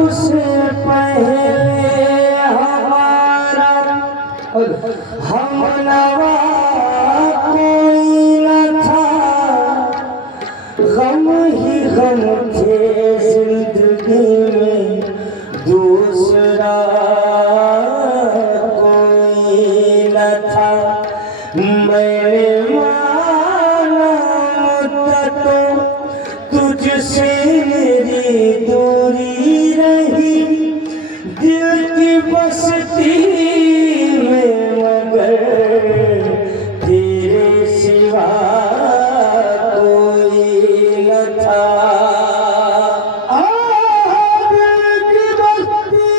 उससे पहले हमारा हमनवा कोई न था, गम ही गम थे जिंदगी में, दूसरा कोई न था। मैंने माना मुद्दतों तुझसे मेरी दूरी रही, दिल की बस्ती में मगर तेरे सिवा कोई न था। दिल की बस्ती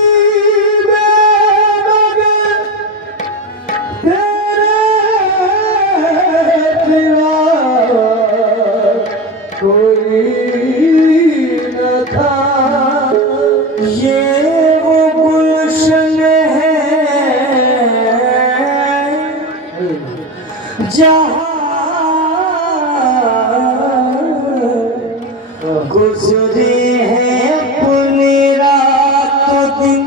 में मगर तेरे सिवा कोई न था। ये वो गुलशन है जहाँ गुजरे हैं अपनी रात दिन।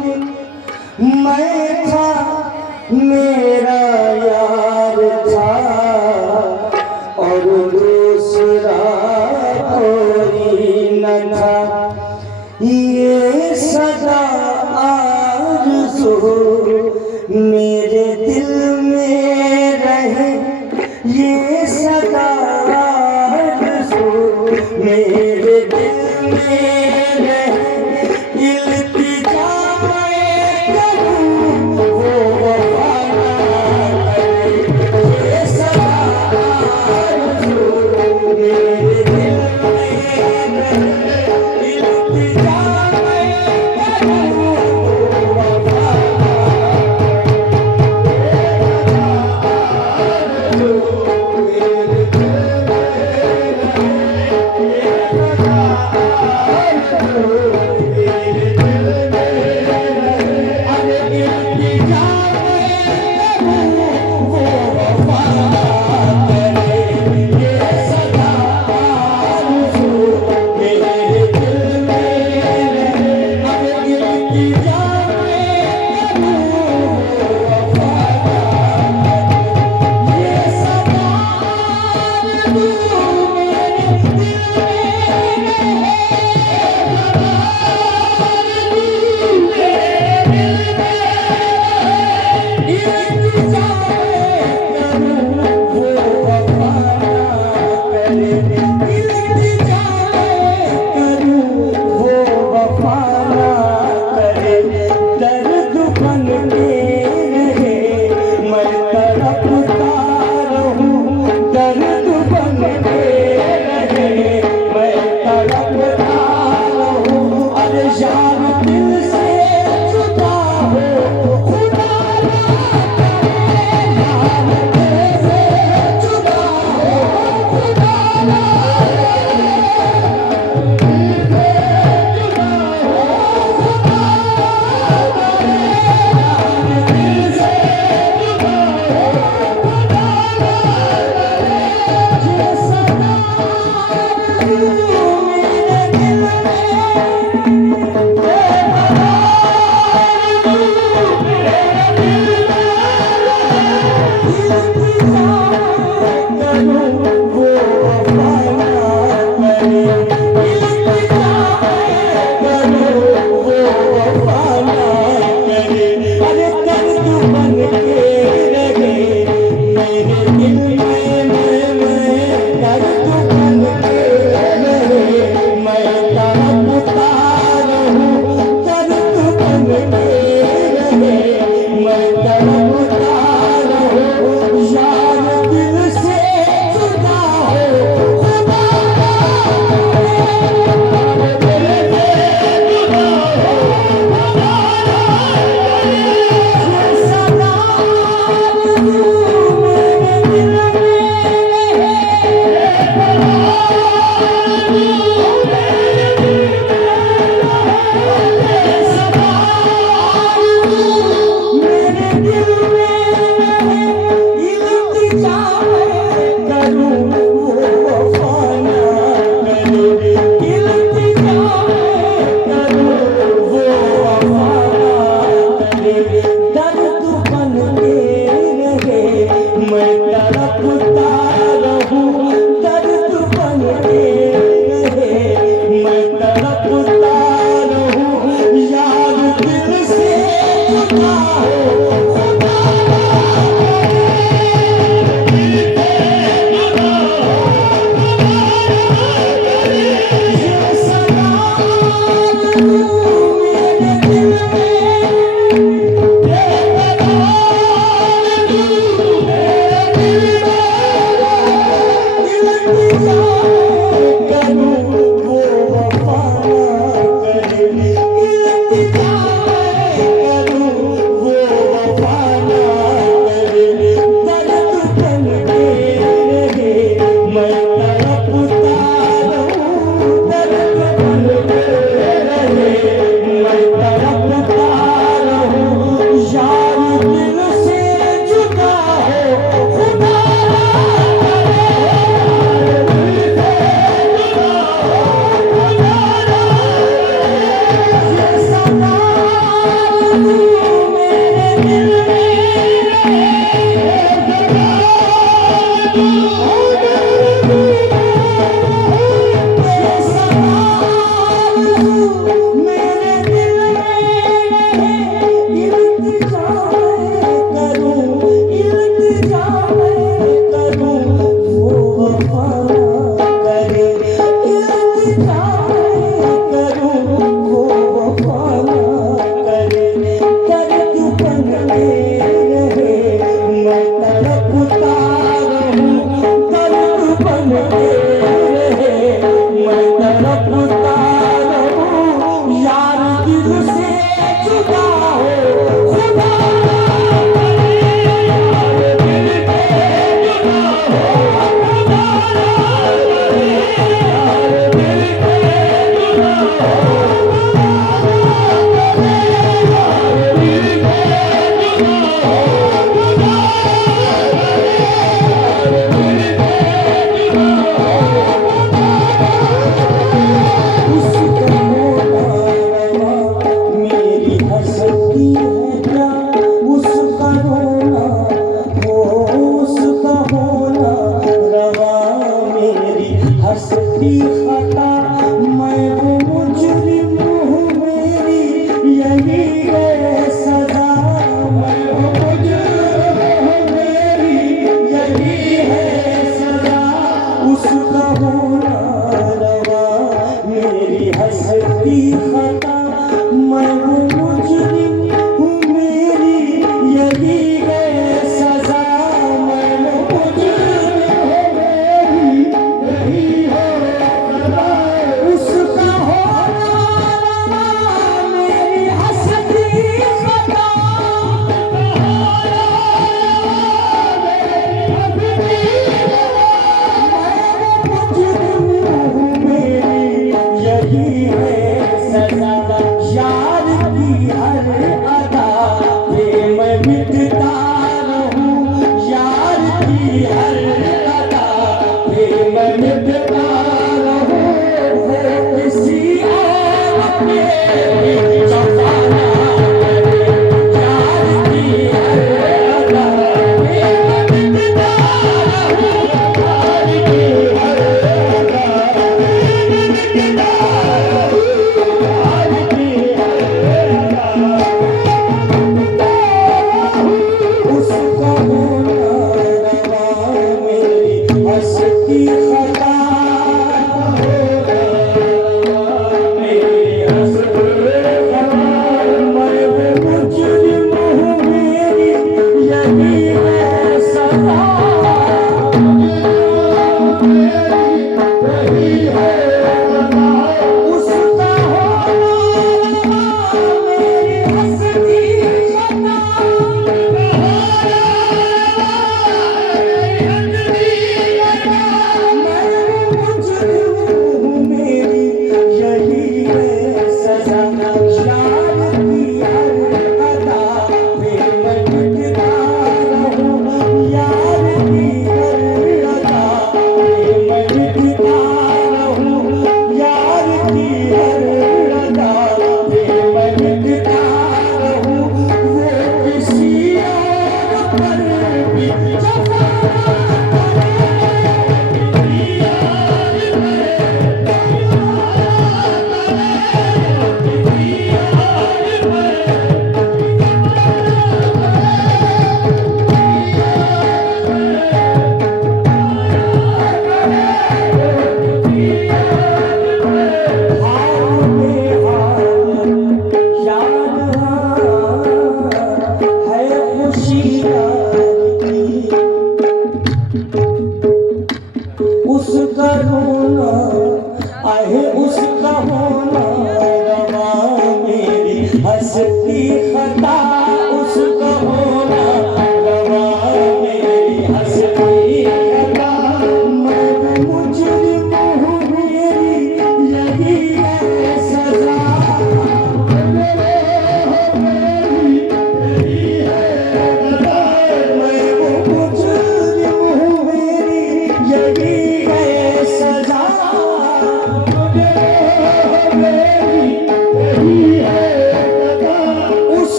मैं था, मेरा यार था, और दूसरा कोई न था। ये सदा आरज़ू मेरे दिल में रहे, ये सदा आरज़ू मेरे दिल में रहे। इल्तिजा मैं करूं वो वफा ना करे, ये सदा आरज़ू मेरे दिल में रहे। इल्तिजा मैं करूं वो वफा ना करे, ये सदा आरज़ू मेरे दिल में रहे। हंसती खता मैं वो मुजरिम हूँ मेरी यही है सजा मैं वो मुजरिम हूँ मेरी यही है सजा उसका होना रवा मेरी हंसती खता मैं वो मुजरिम हूँ मेरी यही है सजा मैं वो मुजरिम हूँ मेरी यही है सजा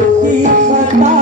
की खता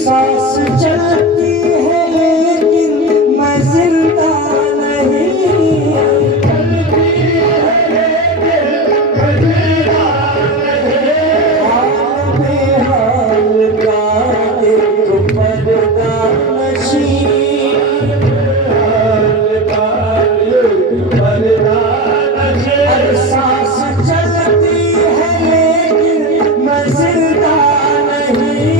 सांस चलती है लेकिन मैं जिंदा नहीं हाल बेहाल का एक पर्दा नशी सांस चलती है लेकिन मैं जिंदा नहीं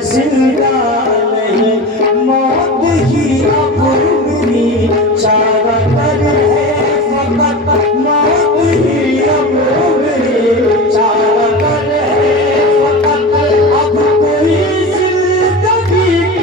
मैं जिंदा नहीं, मौत ही अब मेरी चारा कर है फकत, मौत ही अब मेरी चारा कर है फकत, अब कोई जिंदगी की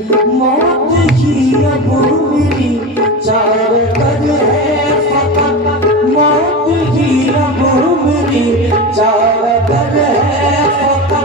दोबारा, मौत ही अब मेरी चारा कर है फकत, अब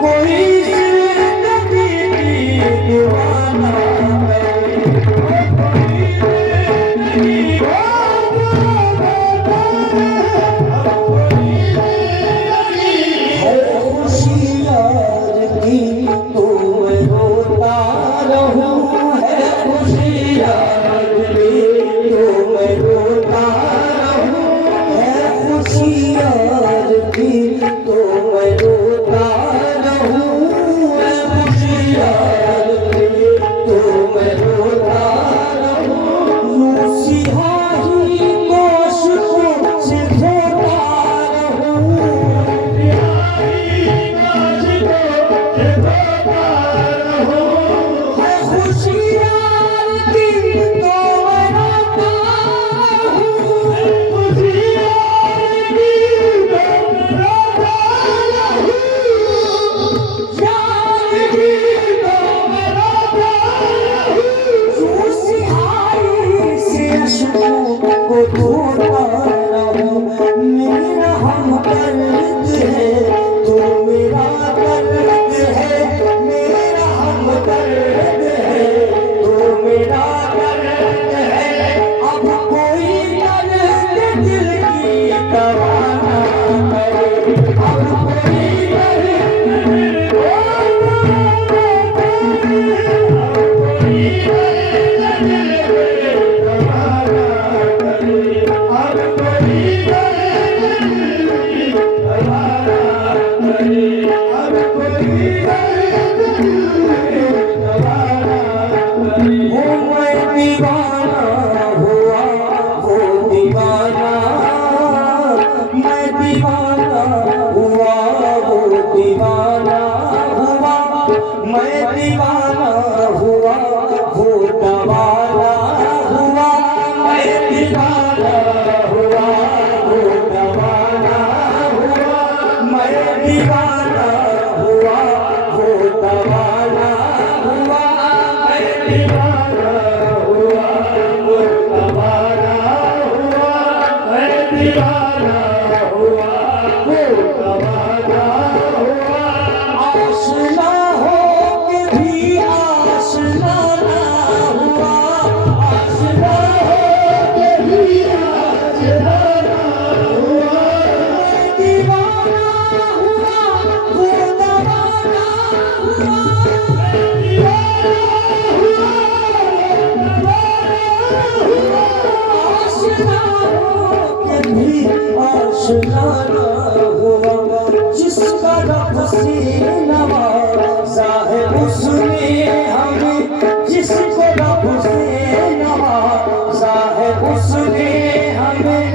कोई तो दीवाना हुआ, वो दीवाना हुआ, मैं दीवाना हुआ, वो दीवाना हुआ। आशना हो के भी आशना ना हुआ, आशना हो के भी आशना ना हुआ। मैं दीवाना हुआ, वो दीवाना हुआ, मैं दीवाना हुआ, वो दीवाना हुआ। आशना हो के भी आशना ना हुआ, जिसका रब से नवाजा है उसने हमें, जिसको रब से नवाजा है उसने हमें,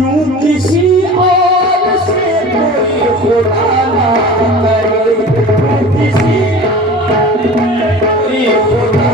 यूं किसी और से कोई खुदा ना करे, यूं किसी और से कोई खुदा